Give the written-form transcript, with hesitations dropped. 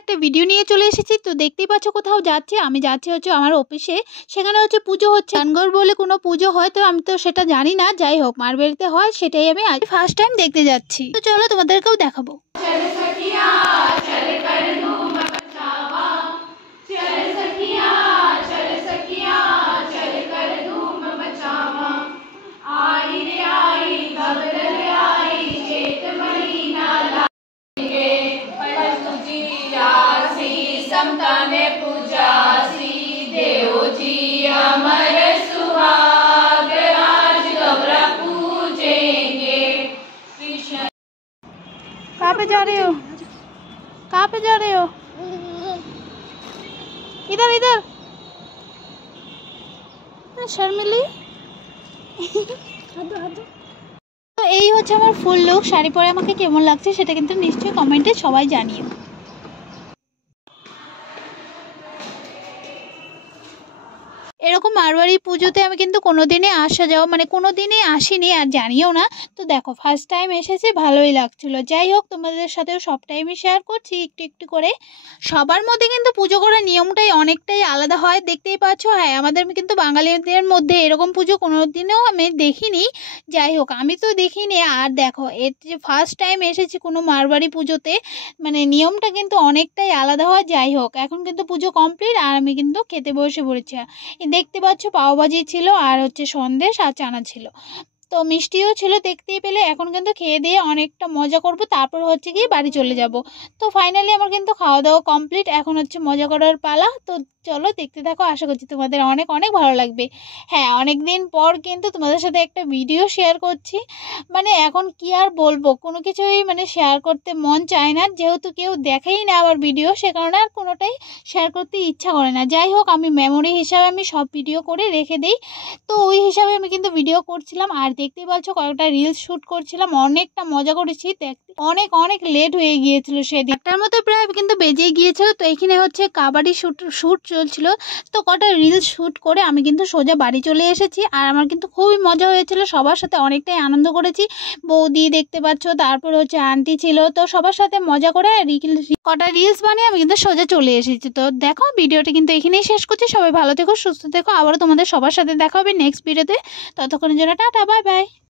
একটা ভিডিও নিয়ে চলে এসেছি। তো দেখতেই পাচ্ছ কোথাও যাচ্ছি, আমি যাচ্ছি হচ্ছে আমার অফিসে। সেখানে হচ্ছে পুজো হচ্ছে, গানগর বলে কোনো পুজো হয়, তো আমি তো সেটা জানি না। যাই হোক, মার বাড়িতে হয়, সেটাই আমি আজ ফার্স্ট টাইম দেখতে যাচ্ছি। তো চলো তোমাদেরকেও দেখাবো। कहाँ पे जा रहे हो? कहाँ पे जा रहे हो? इधर इधर। शर्मिली। তো এই হচ্ছে আমার ফুল লুক। শাড়ি পরে আমাকে কেমন লাগছে সেটা কিন্তু নিশ্চয়ই কমেন্টে সবাই জানিও। এরকম মারবাড়ি পুজোতে আমি কিন্তু কোনোদিনই আসা যাওয়া মানে কোনোদিনই আসিনি, আর জানিও না। তো দেখো ফার্স্ট টাইম এসেছি, ভালোই লাগছিল। যাই হোক, তোমাদের সাথেও সব টাইমই শেয়ার করছি একটু একটু করে। সবার মধ্যে কিন্তু পুজো করার নিয়মটাই অনেকটাই আলাদা হয়, দেখতেই পাচ্ছ। হ্যাঁ, আমাদের কিন্তু বাঙালিদের মধ্যে এরকম পুজো কোনোদিনও আমি দেখিনি। যাই হোক, আমি তো দেখিনি। আর দেখো, এর যে ফার্স্ট টাইম এসেছি কোনো মারবাড়ি পুজোতে, মানে নিয়মটা কিন্তু অনেকটাই আলাদা হয়। যাই হোক, এখন কিন্তু পুজো কমপ্লিট আর আমি কিন্তু খেতে বসে পড়েছি। দেখতে পাচ্ছ পাওভাজি ছিল, আর হচ্ছে সন্দেশ আর চানা ছিল, তো মিষ্টিও ছিল দেখতেই পেলে। এখন কিন্তু খেয়ে দিয়ে অনেকটা মজা করব, তারপর হচ্ছে গিয়ে বাড়ি চলে যাব। তো ফাইনালি আমার কিন্তু খাওয়া দাওয়া কমপ্লিট, এখন হচ্ছে মজা করার পালা। তো চলো দেখতে থাকো, আশা করছি তোমাদের অনেক অনেক ভালো লাগবে। হ্যাঁ, অনেক দিন পর কিন্তু তোমাদের সাথে একটা ভিডিও শেয়ার করছি। মানে এখন কি আর বলবো, কোনো কিছুই মানে শেয়ার করতে মন চায় না, যেহেতু কেউ দেখেই না আমার ভিডিও, সে কারণে আর কোনোটাই শেয়ার করতে ইচ্ছা করে না। যাই হোক, আমি মেমোরি হিসাবে আমি সব ভিডিও করে রেখে দিই, তো ওই হিসাবে আমি কিন্তু ভিডিও করছিলাম। আর দেখতেই পাচ্ছ কয়েকটা রিলস শ্যুট করছিলাম, অনেকটা মজা করেছি। দেখতে অনেক অনেক লেট হয়ে গিয়েছিল, সেদিন একটার মতো প্রায় কিন্তু বেজেই গিয়েছিল। তো এখানে হচ্ছে কাবাডি শ্যুট চলছিল, তো কটা রিলস শ্যুট করে আমি কিন্তু সোজা বাড়ি চলে এসেছি। আর আমার কিন্তু খুবই মজা হয়েছিল, সবার সাথে অনেকটাই আনন্দ করেছি। বৌদি দেখতে পাচ্ছ, তারপর হচ্ছে আন্টি ছিল, তো সবার সাথে মজা করে কটা রিলস বানিয়ে আমি কিন্তু সোজা চলে এসেছি। তো দেখো, ভিডিওটা কিন্তু এখানেই শেষ করছি। সবাই ভালো থেকো, সুস্থ থেকো, আবারও তোমাদের সবার সাথে দেখা হবে নেক্সট ভিডিওতে। ততক্ষণের জন্য টাটা, বাই বাই।